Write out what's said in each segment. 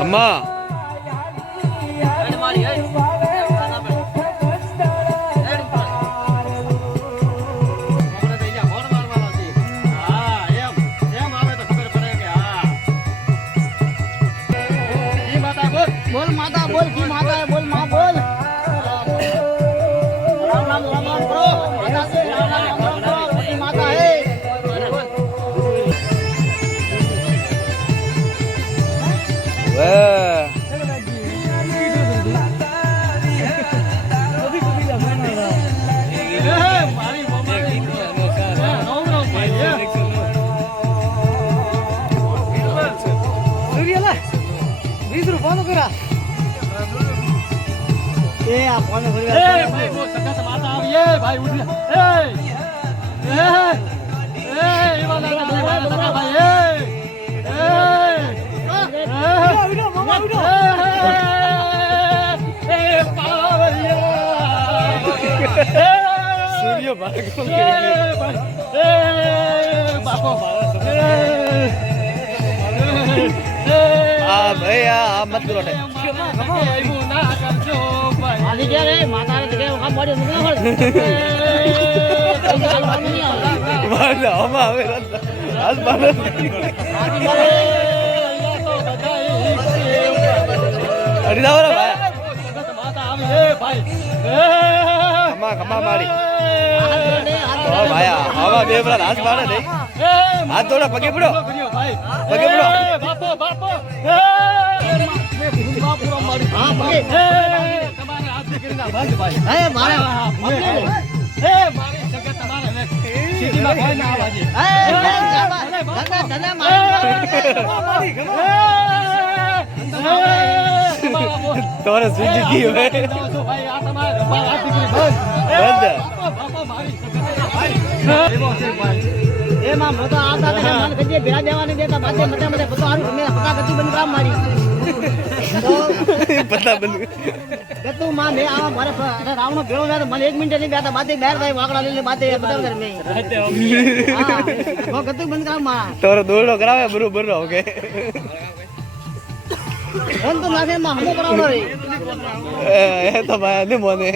अम्मा बोल माता बोल की माता है बोल माँ बोल राम राम राम राम करो माता से राम राम राम राम करो की माता है ए आप कौन हो रे भाई वो सखत माता आ ये भाई उठ ए वाला सखत भाई वीडियो मामा वीडियो ए पावरिया सूर्य भागो ए बापो भैया मत करो आदि क्या रे माता ने देखे हम बड़े मुंह पर मार दो हम आवे आज मार अरे ना रे भाई माता आवे भाई खमा खमा मारी ओ भाई आवा बेबरा हाथ मारे नहीं हाथ थोड़ा पगे पड़ो पगे पड़ो बापो बापो पूरा मारी हां पगे તમારે હાથ કરીને ભાગ ભાઈ એ મારે એ મારી સગત તમારે સિટીમાં કોઈ ના આવાજે એ ધને મારી तोरे जिंदगी है भाई आ તમારે હાથ દીકરી બંધ બાપો મારી સગત એવો છે ભાઈ એ માં મોટો આતા તે મન કજે ભેળા દેવાની દેતા બાતે મતે મતે બધો હારું મે પકા ગતિ બંધ કામ મારી पता बंद गतु मां ने आ मारे अरे रावण भेळो गया तो મને 1 मिनिट नहीं बेटा बाते बाहर भाई वाकड़ा ले बाते बदल कर में हां वो गतु बंद काम मां तोरे दोड़ो करावे बरोबर ओके हम तो नाथे मां हमो करावनो रे ए तो भाई ने मोने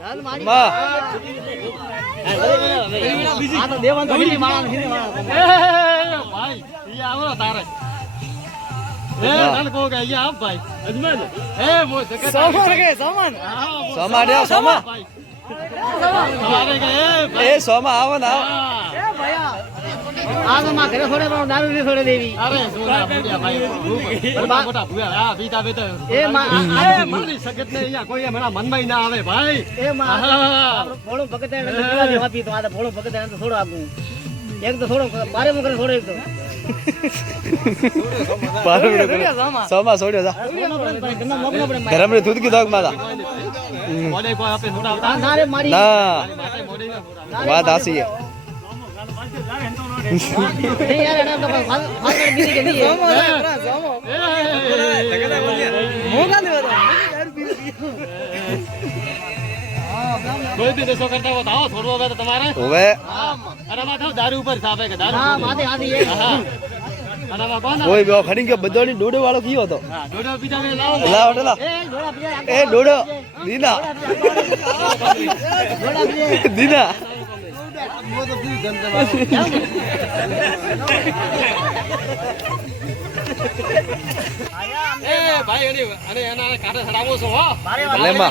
चल मारी मां आ तो देवन तो हिंदी माळा भाई ये आवरो तारे ए नन को गया ये आप भाई अजमल ए वो जगह सामान के सामान सामान दे सामान हमारे गए ए सोमा आओ ना ए भैया आज मां घरे थोड़े दारू नहीं थोड़े देवी अरे सोना बुढ़िया भाई बड़ा मोटा भूया आ बीता बेटा ए मां ए मारी सगत ने यहाँ कोई मेरा मन में ही ना आवे भाई ए मां बोलो भगत है ना देवा पी तो आ बोलो भगत है तो थोड़ा आगू एक तो थोड़ो बारे में करे थोड़े एक तो सोमा छोड़ो जा गरम रे दूध की दाग मादा बोले को आपे थोड़ा ना रे मारी ना बात आसी है नहीं यार ना तो फाकर बीड़ी के लिए सोमो मोगा ले कोई भी देशो करता हो बताओ थोड़ो होवे तो तुम्हारे होवे अरे माथा दारू ऊपर साफे के दारू हां माथे आधी है अरे बाबा ना कोई बो खड़ी के बदोनी डोडो वालो कियो तो हां डोडो पीता में लाओ लाओ डला ए डोडा पीता ए डोडो दीना डोडा पीता दीना वो तो भी गंदा ए भाई अरे एना काटे सडावो छो हो भले मां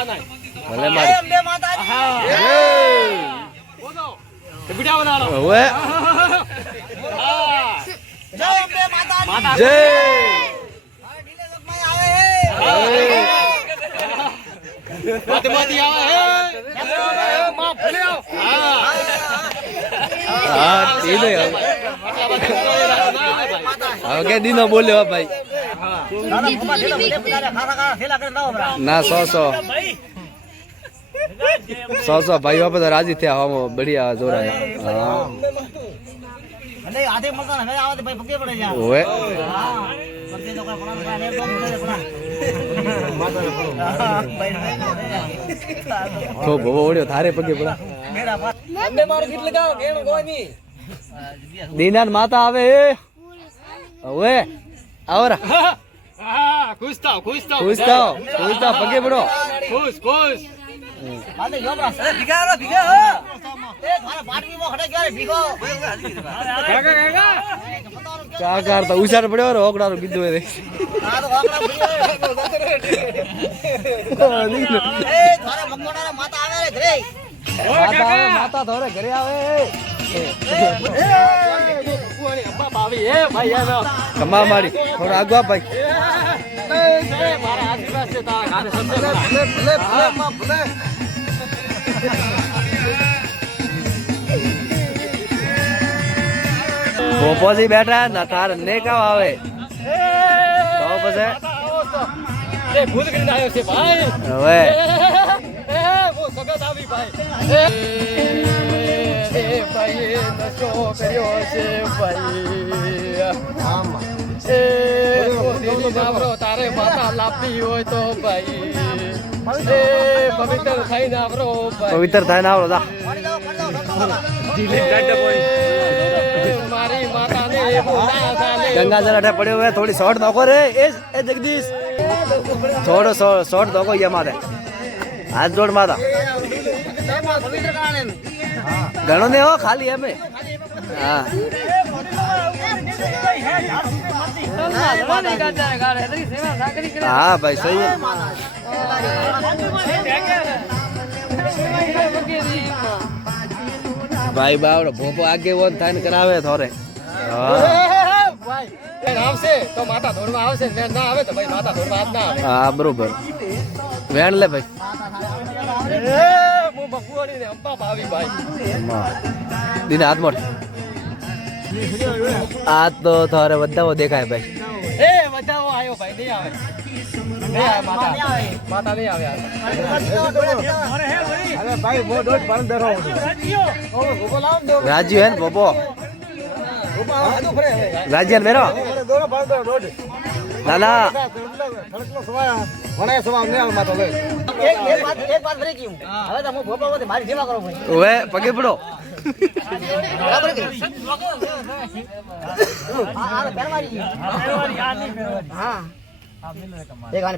भले मारी अंबे माता जी जय बोलो वीडियो बना लो ओए हां जय अंबे माता जी जय ढीले लोग में आवे है मत आवे है मां भले आओ हां ठीक है हां के दीनो बोल्यो भाई ना 100 भाई वापस राजी थे हम बढ़िया जोरा है हां अरे आधे मत ना आवे भाई पक्के पड़े जा ओए हां पक्के तो कोई बना ने तो माता रे भाई તો ભવો ઓળ્યો થારે પગે પડા અમે મારું ગીત લગાવો કેમ કોઈ નહીં દીનાન માતા આવે હવે આવરા ખુશ થાવ ખુશ થાવ પગે પડો ખુશ આને યોબરા સર ભીગા એ થારા પાટવીમાં ખડે ગયા ભીગો કાકા કાકાર તો ઉછાર પડ્યો રે ઓકડારો કીધું એ આ તો ઓકડા એ થારા મકોડાના માતા આવે રે ઘરે માતા ધોરે ઘરે આવે કમા મારી થોડો આગવા ભાઈ ભોપોથી બેઠા ને તાર ને કાવ આવે તો પછી ભૂલ કરીને આવ્યો છે ભાઈ હવે વો સગત આવી ભાઈ ભાઈ નશો કર્યો છે ભાઈ તારે માતા લાપી હોય તો ભાઈ પવિત્ર થઈને આવરો પવિત્ર થાય ને આવડો મારી માતાને ગંગા જળ અઠે પડ્યો હોય થોડી શોર્ટ દોખો રે એ જગદીશ થોડો શોર્ટ દોખો યે મારે હાથ જોડ માતા ઘણો ને હો ખાલી એમે હા હા ભાઈ સહી ભાઈ બાવડો ભોપો આગે વોન થાય ને કરાવે થોરે આવશે તો માતા ધોરવા આવશે ને ના આવે તો ભાઈ માતા ધોરવા આજ ના આવે હા બરોબર વેણ લે ભાઈ હું બકુવાડી ને અંબા ભાવી ભાઈ દીને હાથ મોડ આ તો થોરે વધાવો દેખાય ભાઈ એ વધાવો આવ્યો ભાઈ નહીં આવે માતા નહીં આવે અરે ભાઈ બહુ દોડ પણ દરો રાજ્ય હે ને બોબો રાજ્ય મેરો ના ના ઓવે પગે પડો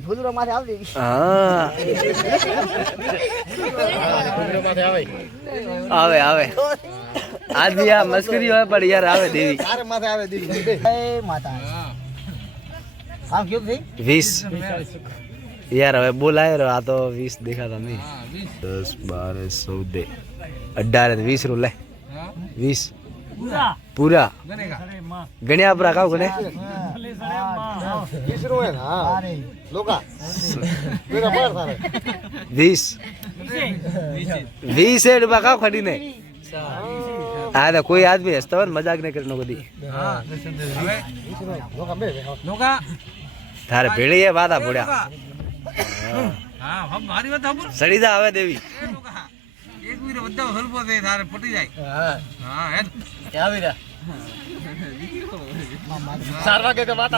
ફૂલરો માથે આવતી હા આવે આવે આજ બી આ મસ્કરી હોય પણ યાર આવે દેવી માથે આવે દેવી માતા આમ કેવું થઈ 20 યાર હવે બોલાય રો આ તો 20 દેખાતા નહીં 10 12 14 18 20 રૂ લે 20 પૂરા ગણ્યા પૂરા કાવ ગણે 20 રૂ હે હા લોકા 20 રૂપિયા કાવ ખડીને હા તો કોઈ આદમી હસતો હોય ને મજાક નહીં કરી બધી તારે ભેળી એ વાદા પડ્યા સડી જા હવે દેવી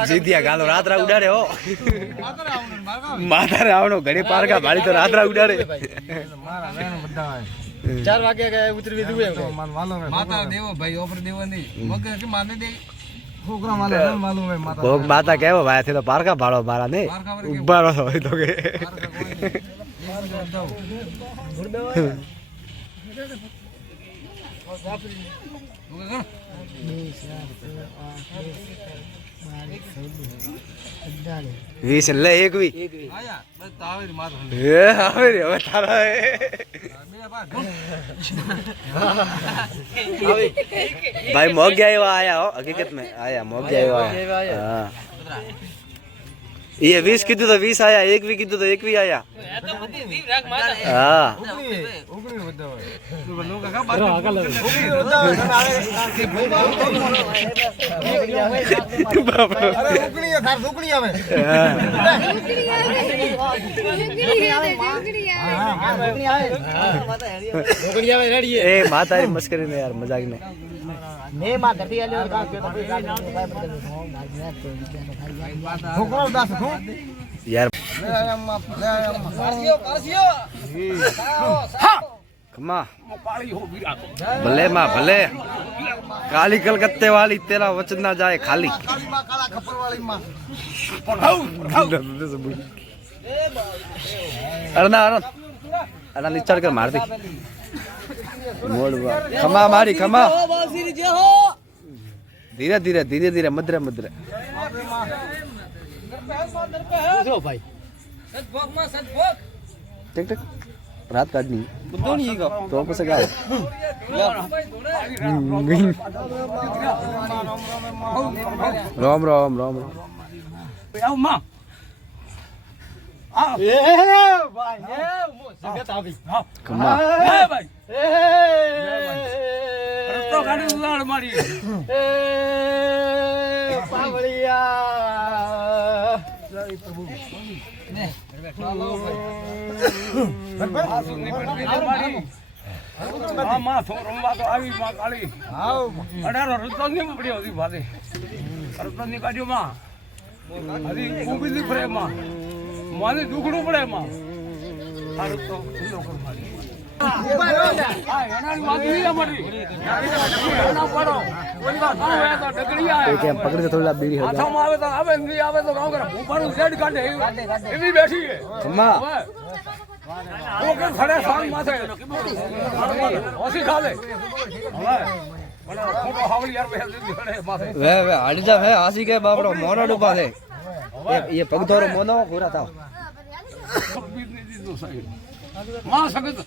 જીત્યા ગાલો રાત્રા ઉડાડે હો માતા રાવણો ઘણી પારકા ભાડી તો રાત્રા ઉડાડે 4 વાગે કે ઉતરવી દુએ માતા દેવો ભાઈ ઓપર દેવો નહીં મગ કે માને દે છોકરા માલે માલુમ હે માતા ભોગ માતા કેવો ભાઈ થી તો પારકા ભાડો મારા ને ઉભારો હોય તો કે વીસ લે એક વી આવે રે હવે તારા भाई मोग गया हुआ आया हो हकीकत में आया मोग गया हुआ हाँ ये 20 कीधु तो 20 आया एक भी कीधु तो एक भी आया हाँ ए माता मस्करी ने यार मजाक ने मैं मां करती है यार खमा भले माँ भले काली कलकत्ते वाली तेरा वचन ना जाए खाली अरना अरना नीचे चढ़ कर मार दी मोड़ खमा मारी खमा धीरे धीरे धीरे धीरे मदरे मदरे ભાઈ टिक टिक रात काटनी तो कैसे क्या राम राम राम એ ભાઈ એ સગત આવી खमा રસ્તો કાઢી ઉલાડ મારી એ પાવળિયા રમવા તો આવી માં કાળી અઢારો રસ્તો નહીં પડ્યો હતી ભાઈ રસ્તો ની કાઢ્યો માં હજી ઉભી ફરે માં માને દુખડું પડે માં આ રસ્તો ખુલ્લો કર મારી पकड़ के थोड़ा बीड़ी हो जाए खमा वे वे हट जा है आसी के बापड़ो मोनो डूबा है ये पगधोरो मोनो पूरा था मां सगत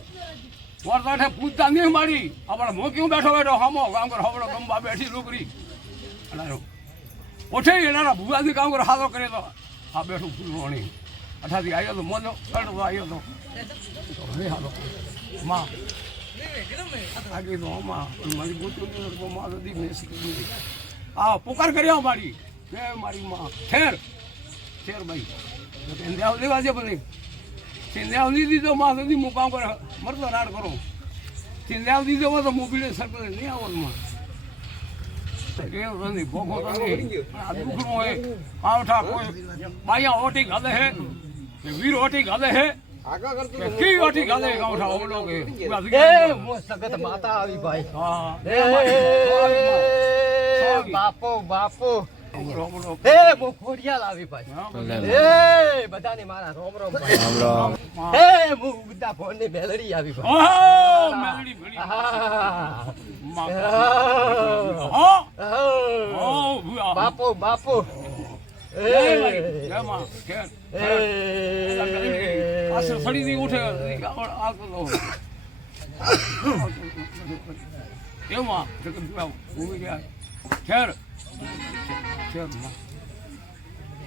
वर्ताठे पूछता नहीं मारी अपना मो क्यों बैठो बैठो हमो काम कर हमड़ो गंबा बैठी लोकरी अनारो ओठे एना भूआ दी काम कर हालो करे तो आ बैठो फूलवाणी अठादी आयो तो मोनो कड़ो आयो तो रे हालो मां आगे तो मां मारी गोतो को मां दी में सीखी आ पुकार करयो मारी के मारी मां ठेर ठेर भाई तो इंदिया लेवा जे बने चिंध्या दीदी तो मां दी मु काम कर मरतो नाड़ करो चिंध्या दीदी तो मोबिले सर्कल नहीं आवल मां के रंदी भोगो रंदी आ दुखनो है आवठा कोई बाया ओटी गाले है के वीर ओटी गाले है आगा करती की ओटी गाले गावठा ओलो के ए मो सगत माता आवी भाई हां ए बापो बापो ए मो खोडिया लावी भाई ए बधाने मारा रोम रोम भाई राम राम ए मु बुड्ढा फोन ने मेलडी आवी भाई ओ मेलडी मेलडी बापो बापो ए मां के असर सड़ी दी उठे आ तो ए मां जक वो गया खैर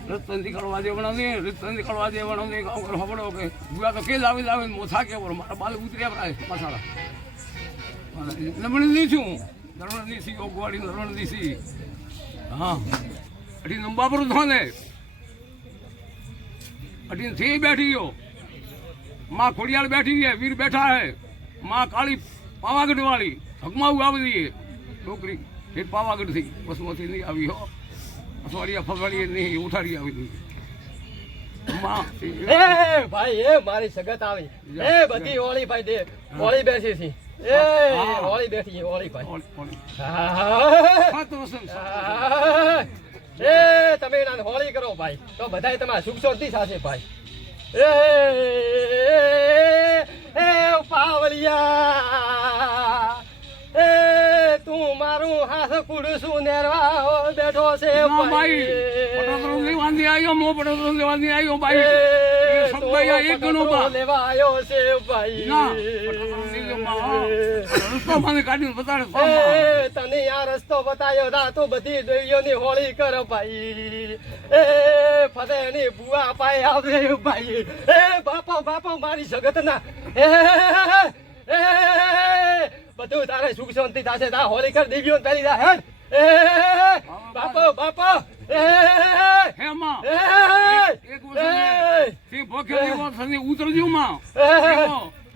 रतन निकलवा दे बना दे रतन निकलवा दे बना दे गांव कर हबड़ो के बुआ तो के लावे लावे मोथा के और मारा बाल उतरिया पर मसाला नमण दी छु नरण दी सी ओ गोड़ी नरण दी सी हां अडी नंबा पर धोने अडी थी बैठी हो मां खोड़ियाल बैठी है वीर बैठा है मां काली पावागढ़ वाली हकमाऊ आवदी है डोकरी फिर पावागढ़ थी बसमती नहीं आई हो असवाड़िया फसवाड़ी नहीं उठाड़ी आई थी मां ए भाई ए मारी सगत आई ए बदी ओली भाई दे ओली बैठी थी ए ओली बैठी है ओली भाई हां तो ए તમે ના હોળી કરો ભાઈ તો બધાય તમારા સુખ શાંતિ સાથે ભાઈ એ એ પાવલિયા એ તું મારું હાથ કુડસું નેરવા બેઠો છે ભાઈ પટોતરો લેવાની આયો મો પટોતરો લેવાની આયો ભાઈ सब भैया एक गणो बा लेवा आयो से भाई ना पटोतरो लेयो मा रस्तो माने काढी बताड़े ए तने आ रस्तो बतायो ना तो बधी देवियोनी होली कर भाई ए फदेनी बुआ पाए आवे भाई ए बापा बापा मारी जगत ना ए બધું તારે સુખ શાંતિ થાશે તા હોલી કર દેવીઓ પેલી જા હે એ બાપો બાપો એ હે માં એક વસ્તુ થી ભોખે દેવો સની ઉતરજો માં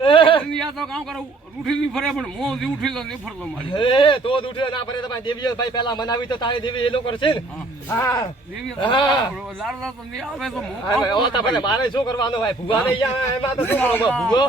દુનિયા તો કામ કરું ઉઠી ની ફરે પણ મોં થી ઉઠી લો નહીં ફરતો મારી એ તો જ ઉઠ્યો ના પડે તમારી દેવીઓ ભાઈ પહેલા મનાવી તો તારી દેવી એ લોકો છે ને હા દેવી હા. લાડલા તો નહીં આવે તો મોં હા ભાઈ, ઓ તો પછી મારે શું કરવાનું ભાઈ ભૂગા ને એમાં તો શું કરવાનું ભૂગો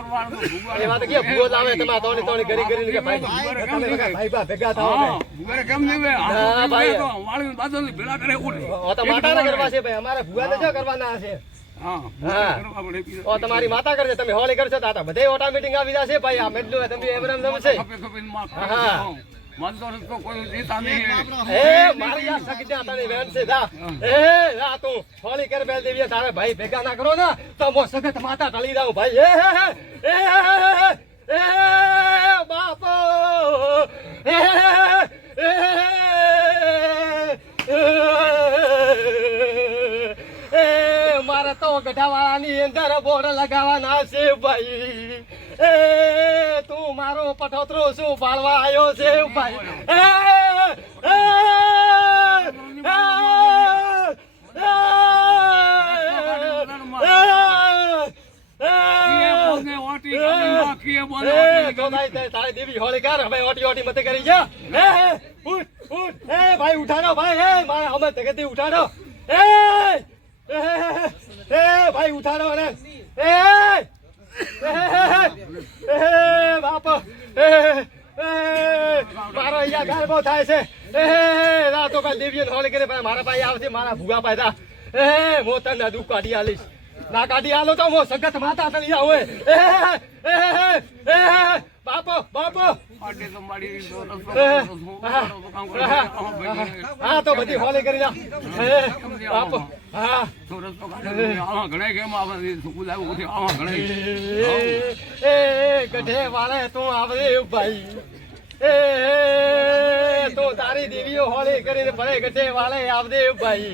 એમાં તો કે ભૂગો જ આવે તમારે તોડી તોડી કરી કરીને કે ભાઈ તમે બધા ભાઈ બા ભેગા થાઓ હા ભાઈ ભૂગરે કેમ નહીં વે હા, ભાઈ. વાળી બાજુ ભેળા કરે ઉઠે ઓ તો માતા ને કરવા છે ભાઈ અમારે ભૂગા ને શું કરવાના છે હા હા. કરવા પડે પીએ. ઓ તમારી માતા કરશે તમે હોળી કરશો તો આ તો બધે ઓટોમેટિક આવી જશે ભાઈ આ મેડલું તમે એમ છે ખપે ખપે માં હા. મન તો કોઈ દેતા નહીં એ મારી આ સગજા તને વેણ છે જા એ જા તું હોળી કર બેલ દેવી તારે ભાઈ ભેગા ના કરો ને તો મો સગત માતા ઢળી જાઉં ભાઈ એ બાપો મારે તો ગઢાવાળાની અંદર બોર્ડ લગાવવાના છે ભાઈ એ તું મારો પટોતરો શું પાડવા આવ્યો છે ભાઈ તારી દેવી હોળી કર હવે ઓટી ઓટી મતે કરી જા ભાઈ ઉઠાડો ભાઈ મારે અમે જગતી ઉઠાડો ભાઈ ઉઠાડો ને બાપો મારો અહીંયા ગરબો થાય છે રાતો કાલ દેવીઓ હોળી કરે મારા ભાઈ આવશે મારા ભૂગા પાયદા મોતન ના દુઃખ કાઢી આલીશ ના કાઢી આલો તો હું સગત માતા તળી આવું બાપો બાપો હા તો બધી હોળી કરી જા બાપો હા ગઢે વાળે તું આવે ભાઈ તો તારી દેવીઓ હોળી કરીને ભલે ગઢે વાળે આવદે ભાઈ